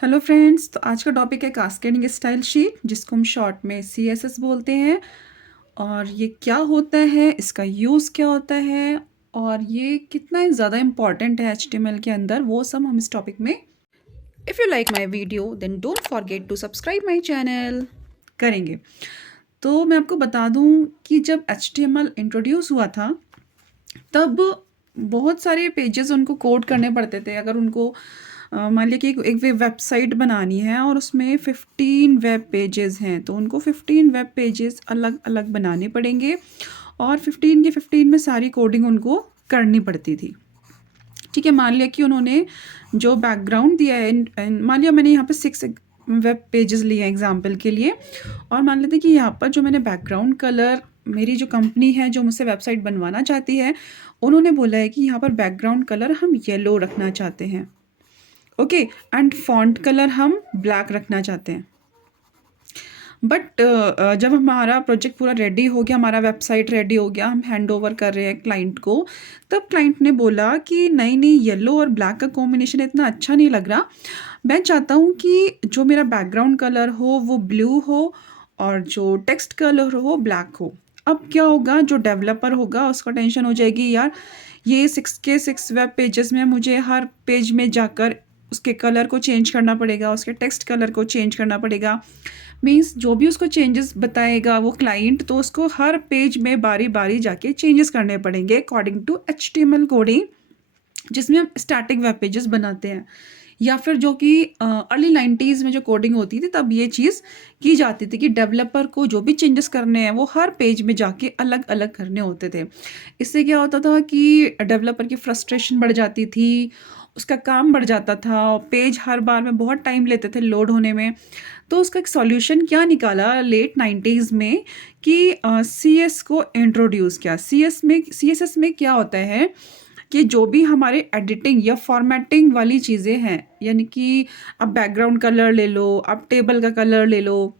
Hello friends, तो आज का टॉपिक है कास्केडिंग स्टाइल शीट, जिसको हम शॉर्ट में सीएसएस बोलते हैं। और ये क्या होता है, इसका यूज़ क्या होता है और ये कितना ज़्यादा इम्पॉर्टेंट है एचटीएमएल के अंदर, वो सब हम इस टॉपिक में। If you like my video then don't forget to subscribe my channel करेंगे। तो मैं आपको बता दूं कि जब एचटीएमएल इंट्रोड्यूस हुआ था तब बहुत सारे पेजेस उनको कोड करने पड़ते थे। अगर उनको मान लिया कि एक वेबसाइट बनानी है और उसमें 15 वेब पेजेस हैं, तो उनको 15 वेब पेजेस अलग अलग बनाने पड़ेंगे और 15 के 15 में सारी कोडिंग उनको करनी पड़ती थी। ठीक है, मान लिया कि उन्होंने जो बैकग्राउंड दिया है, मान लिया मैंने यहाँ पे 6 वेब पेजेस लिए हैं एग्जाम्पल के लिए, और मान लेते कि यहाँ पर जो मैंने बैकग्राउंड कलर, मेरी जो कंपनी है जो मुझसे वेबसाइट बनवाना चाहती है, उन्होंने बोला है कि यहाँ पर बैकग्राउंड कलर हम येलो रखना चाहते हैं। ओके, एंड फॉन्ट कलर हम ब्लैक रखना चाहते हैं। बट जब हमारा प्रोजेक्ट पूरा रेडी हो गया, हमारा वेबसाइट रेडी हो गया, हम हैंड ओवर कर रहे हैं क्लाइंट को, तब क्लाइंट ने बोला कि नहीं नहीं, येलो और ब्लैक का कॉम्बिनेशन इतना अच्छा नहीं लग रहा, मैं चाहता हूँ कि जो मेरा बैकग्राउंड कलर हो वो ब्लू हो और जो टेक्स्ट कलर हो वो ब्लैक हो। अब क्या होगा, जो डेवलपर होगा उसको टेंशन हो जाएगी, यार ये 6 वेब पेजेस में मुझे हर पेज में जाकर उसके कलर को चेंज करना पड़ेगा, उसके टेक्स्ट कलर को चेंज करना पड़ेगा। मीन्स जो भी उसको चेंजेस बताएगा वो क्लाइंट, तो उसको हर पेज में बारी बारी जाके चेंजेस करने पड़ेंगे अकॉर्डिंग टू एचटीएमएल कोडिंग, जिसमें हम स्टैटिक वेब पेजेस बनाते हैं। या फिर जो कि अर्ली 90s में जो कोडिंग होती थी, तब ये चीज़ की जाती थी कि डेवलपर को जो भी चेंजेस करने हैं वो हर पेज में जाके अलग अलग करने होते थे। इससे क्या होता था कि डेवलपर की फ्रस्ट्रेशन बढ़ जाती थी, उसका काम बढ़ जाता था, पेज हर बार में बहुत टाइम लेते थे लोड होने में। तो उसका एक सॉल्यूशन क्या निकाला लेट 90s में कि सी एस को इंट्रोड्यूस किया। सी एस एस में क्या होता है कि जो भी हमारे एडिटिंग या फॉर्मेटिंग वाली चीज़ें हैं, यानी कि आप बैकग्राउंड कलर ले लो, आप टेबल का कलर ले लो,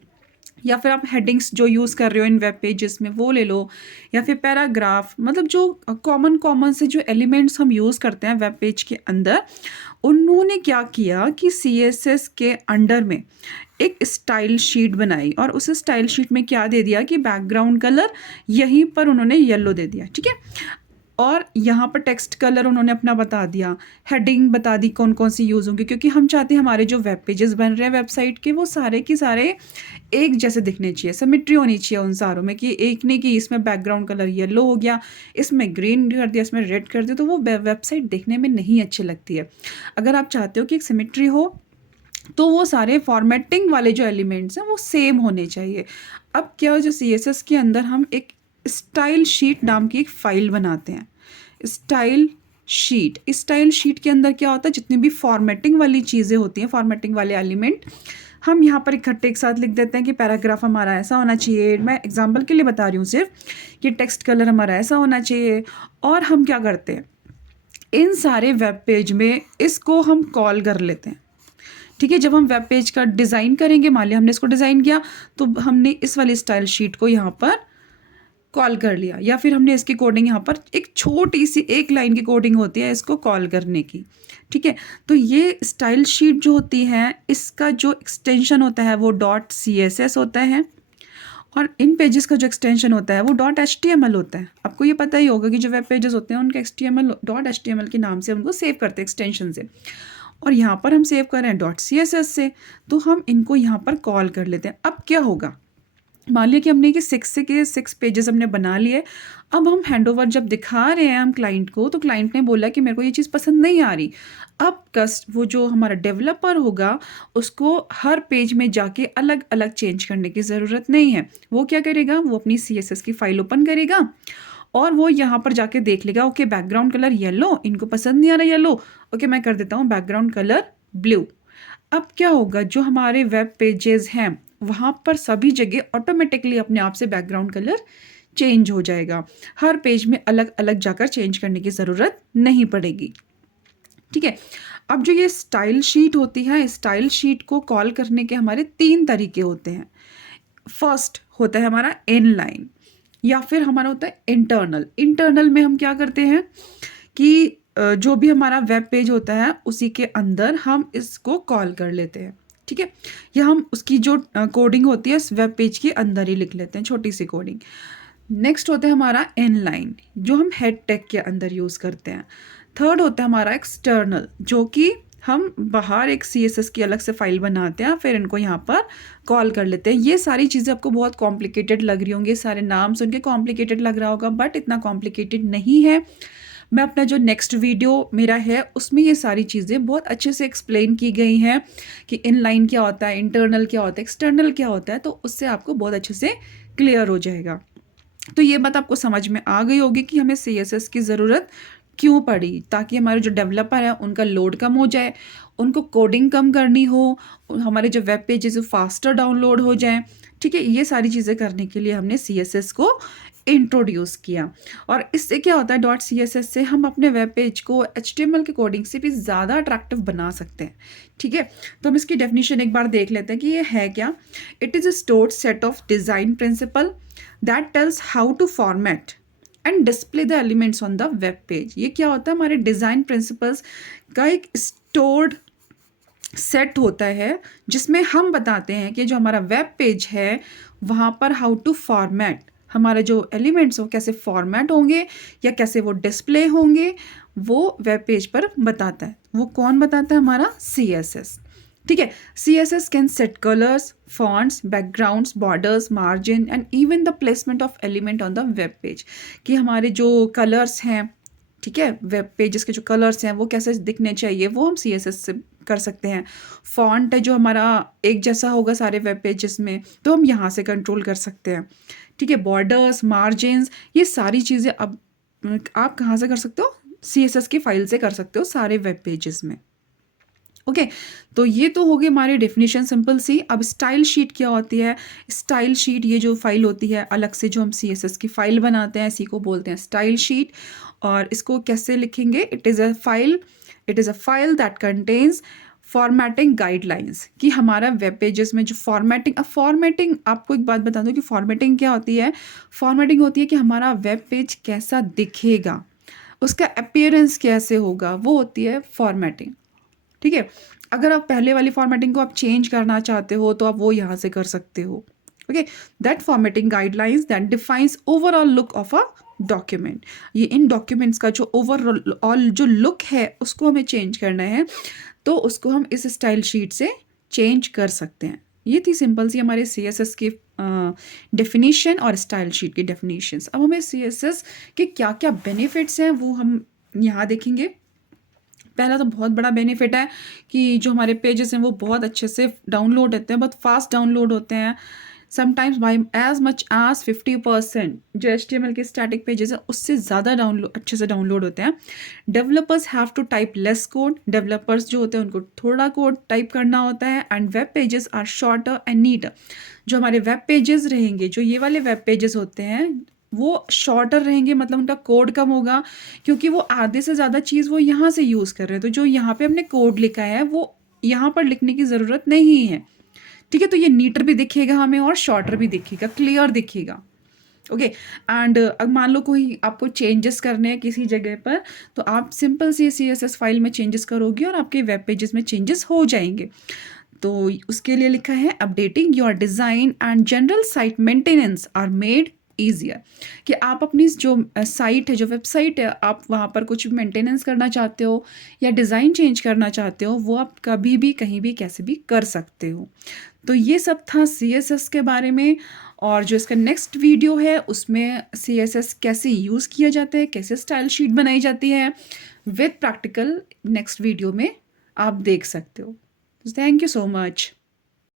या फिर आप हेडिंग्स जो यूज़ कर रहे हो इन वेब पेजेस में वो ले लो, या फिर पैराग्राफ, मतलब जो कॉमन कॉमन से जो एलिमेंट्स हम यूज़ करते हैं वेब पेज के अंदर, उन्होंने क्या किया कि सी एस एस के अंडर में एक स्टाइल शीट बनाई और उस स्टाइल शीट में क्या दे दिया कि बैकग्राउंड कलर यहीं पर उन्होंने येलो दे दिया। ठीक है, और यहाँ पर टेक्स्ट कलर उन्होंने अपना बता दिया, हेडिंग बता दी कौन कौन सी यूज़ होंगी, क्योंकि हम चाहते हैं हमारे जो वेब पेजेस बन रहे हैं वेबसाइट के, वो सारे के सारे एक जैसे दिखने चाहिए, सिमेट्री होनी चाहिए उन सारों में, कि एक नहीं कि इसमें बैकग्राउंड कलर येलो हो गया, इसमें ग्रीन कर दिया, इसमें रेड कर दिया, तो वो वेबसाइट देखने में नहीं अच्छी लगती है। अगर आप चाहते हो कि एक सिमेट्री हो, तो वो सारे फॉर्मेटिंग वाले जो एलिमेंट्स हैं वो सेम होने चाहिए। अब क्या हो, जो सीएसएस के अंदर हम एक स्टाइल शीट नाम की एक फाइल बनाते हैं। स्टाइल शीट के अंदर क्या होता है, जितनी भी फॉर्मेटिंग वाली चीज़ें होती हैं, फॉर्मेटिंग वाले एलिमेंट, हम यहाँ पर इकट्ठे एक साथ लिख देते हैं कि पैराग्राफ हमारा ऐसा होना चाहिए। मैं एग्जांपल के लिए बता रही हूँ सिर्फ कि टेक्स्ट कलर हमारा ऐसा होना चाहिए। और हम क्या करते हैं, इन सारे वेब पेज में इसको हम कॉल कर लेते हैं। ठीक है, जब हम वेब पेज का डिज़ाइन करेंगे, मान लिया हमने इसको डिज़ाइन किया, तो हमने इस वाली स्टाइल शीट को यहाँ पर कॉल कर लिया, या फिर हमने इसकी कोडिंग यहाँ पर एक छोटी सी एक लाइन की कोडिंग होती है इसको कॉल करने की। ठीक है, तो ये स्टाइल शीट जो होती है, इसका जो एक्सटेंशन होता है वो डॉट सी एस एस होता है, और इन पेजेस का जो एक्सटेंशन होता है वो dot H T M L होता है। आपको ये पता ही होगा कि जो वेब पेजेस होते हैं उनके H T M L, dot H T M L के नाम से उनको सेव करते हैं एक्सटेंशन से, और यहाँ पर हम सेव कर रहे हैं डॉट सी एस एस से, तो हम इनको यहाँ पर कॉल कर लेते हैं। अब क्या होगा, मान लिया कि हमने कि 6 पेजेस हमने बना लिए। अब हम हैंडओवर जब दिखा रहे हैं हम क्लाइंट को, तो क्लाइंट ने बोला कि मेरे को ये चीज़ पसंद नहीं आ रही। अब वो जो हमारा डेवलपर होगा, उसको हर पेज में जाके अलग अलग चेंज करने की ज़रूरत नहीं है। वो क्या करेगा, वो अपनी CSS की फाइल ओपन करेगा और वो यहाँ पर जाके देख लेगा, ओके बैकग्राउंड कलर येलो, इनको पसंद नहीं आ रहा येलो, ओके मैं कर देता हूँ बैकग्राउंड कलर ब्लू। अब क्या होगा, जो हमारे वेब पेजेस हैं वहाँ पर सभी जगह ऑटोमेटिकली अपने आप से बैकग्राउंड कलर चेंज हो जाएगा। हर पेज में अलग अलग जाकर चेंज करने की ज़रूरत नहीं पड़ेगी। ठीक है, अब जो ये स्टाइल शीट होती है, स्टाइल शीट को कॉल करने के हमारे 3 तरीके होते हैं। फर्स्ट होता है हमारा इनलाइन, या फिर हमारा होता है इंटरनल। इंटरनल में हम क्या करते हैं कि जो भी हमारा वेब पेज होता है उसी के अंदर हम इसको कॉल कर लेते हैं, ठीक है। या हम उसकी जो कोडिंग होती है उस वेब पेज के अंदर ही लिख लेते हैं, छोटी सी कोडिंग। नेक्स्ट होता है हमारा इनलाइन, जो हम हेड टैग के अंदर यूज़ करते हैं। थर्ड होता है हमारा एक्सटर्नल, जो कि हम बाहर एक CSS की अलग से फाइल बनाते हैं, फिर इनको यहाँ पर कॉल कर लेते हैं। ये सारी चीज़ें आपको बहुत कॉम्प्लिकेटेड लग रही होंगी, सारे नाम सुन के कॉम्प्लिकेटेड लग रहा होगा, बट इतना कॉम्प्लिकेटेड नहीं है। मैं अपना जो नेक्स्ट वीडियो मेरा है उसमें ये सारी चीज़ें बहुत अच्छे से एक्सप्लेन की गई हैं कि इनलाइन क्या होता है, इंटरनल क्या होता है, एक्सटर्नल क्या होता है, तो उससे आपको बहुत अच्छे से क्लियर हो जाएगा। तो ये बात आपको समझ में आ गई होगी कि हमें CSS की ज़रूरत क्यों पड़ी, ताकि हमारे जो डेवलपर हैं उनका लोड कम हो जाए, उनको कोडिंग कम करनी हो, हमारे जो वेब पेजेस फास्टर डाउनलोड हो जाएं, ठीक है। ये सारी चीज़ें करने के लिए हमने CSS को इंट्रोड्यूस किया। और इससे क्या होता है, .css से हम अपने वेब पेज को HTML के कोडिंग से भी ज़्यादा अट्रैक्टिव बना सकते हैं, ठीक है। तो हम इसकी डेफिनेशन एक बार देख लेते हैं कि ये है क्या। It is a stored set of design principle that tells how to format and display the elements on the web page. ये क्या होता है, हमारे डिज़ाइन प्रिंसिपल्स का एक स्टोर्ड सेट होता है, जिसमें हम बताते हैं कि जो हमारा वेब पेज है वहाँ पर हाउ टू फॉर्मेट, हमारे जो एलिमेंट्स वो कैसे फॉर्मेट होंगे या कैसे वो डिस्प्ले होंगे, वो वेब पेज पर बताता है। वो कौन बताता है, हमारा CSS, ठीक है। CSS can set colours, fonts, backgrounds, borders, margin and even the placement of element on the web page, कि हमारे जो कलर्स हैं, ठीक है, वेब पेजेस के जो कलर्स हैं वो कैसे दिखने चाहिए वो हम CSS से कर सकते हैं। फॉन्ट है जो हमारा एक जैसा होगा सारे वेब पेजेस में, तो हम यहाँ से कंट्रोल कर सकते हैं, ठीक है। बॉर्डर्स, मार्जिन्स, ये सारी चीज़ें अब आप कहाँ से कर सकते हो, CSS की फाइल से कर सकते हो सारे वेब पेजेस में, ओके। तो ये तो हो गई हमारी डेफिनेशन सिंपल सी। अब स्टाइल शीट क्या होती है। स्टाइल शीट ये जो फाइल होती है अलग से जो हम CSS की फाइल बनाते हैं, इसी को बोलते हैं स्टाइल शीट। और इसको कैसे लिखेंगे, it is a file that contains formatting guidelines, कि हमारा वेब पेजेस में जो फॉर्मेटिंग आपको एक बात बता दूं कि फॉर्मेटिंग क्या होती है। फॉर्मेटिंग होती है कि हमारा वेब पेज कैसा दिखेगा, उसका अपीयरेंस कैसे होगा, वो होती है फॉर्मेटिंग, ठीक है। अगर आप पहले वाली फॉर्मेटिंग को आप चेंज करना चाहते हो तो आप वो यहाँ से कर सकते हो, okay. That formatting guidelines that defines overall look of a document. ये इन डॉक्यूमेंट्स का जो ओवरऑल जो लुक है उसको हमें चेंज करना है, तो उसको हम इस स्टाइल शीट से चेंज कर सकते हैं। ये थी सिंपल सी हमारे CSS की डेफिनेशन और स्टाइल शीट की डेफिनेशंस। अब हमें CSS के क्या क्या बेनिफिट्स हैं वो हम यहाँ देखेंगे। पहला तो बहुत बड़ा बेनिफिट है कि जो हमारे पेजेस हैं वो बहुत अच्छे से डाउनलोड होते हैं, बहुत फास्ट डाउनलोड होते हैं, sometimes by as much as 50%। जो HTML के स्टैटिक पेजेस हैं उससे ज़्यादा अच्छे से डाउनलोड होते हैं। Developers have to type less code, developers जो होते हैं उनको थोड़ा कोड टाइप करना होता है। And web pages are shorter and neater. जो हमारे वेब पेजेस रहेंगे, जो ये वाले वेब पेजेस होते हैं वो शॉर्टर रहेंगे, मतलब उनका कोड कम होगा, क्योंकि वो आधे से ज़्यादा चीज़ वो यहाँ से यूज़ कर रहे हैं। तो जो यहाँ पे हमने कोड लिखा है वो यहाँ पर लिखने की ज़रूरत नहीं है, ठीक है। तो ये नीटर भी दिखेगा हमें और शॉर्टर भी दिखेगा, क्लियर दिखेगा, ओके। एंड अब मान लो कोई आपको चेंजेस करने हैं किसी जगह पर, तो आप सिंपल सी CSS फाइल में चेंजेस करोगे और आपके वेब पेजेस में चेंजेस हो जाएंगे। तो उसके लिए लिखा है updating your design and general site maintenance are made easier, कि आप अपनी जो साइट है, जो वेबसाइट है, आप वहाँ पर कुछ मेंटेनेंस करना चाहते हो या डिज़ाइन चेंज करना चाहते हो, वो आप कभी भी कहीं भी कैसे भी कर सकते हो। तो ये सब था CSS के बारे में। और जो इसका नेक्स्ट वीडियो है उसमें CSS कैसे यूज़ किया जाता है, कैसे स्टाइल शीट बनाई जाती है विद प्रैक्टिकल, नेक्स्ट वीडियो में आप देख सकते हो। Thank you so much.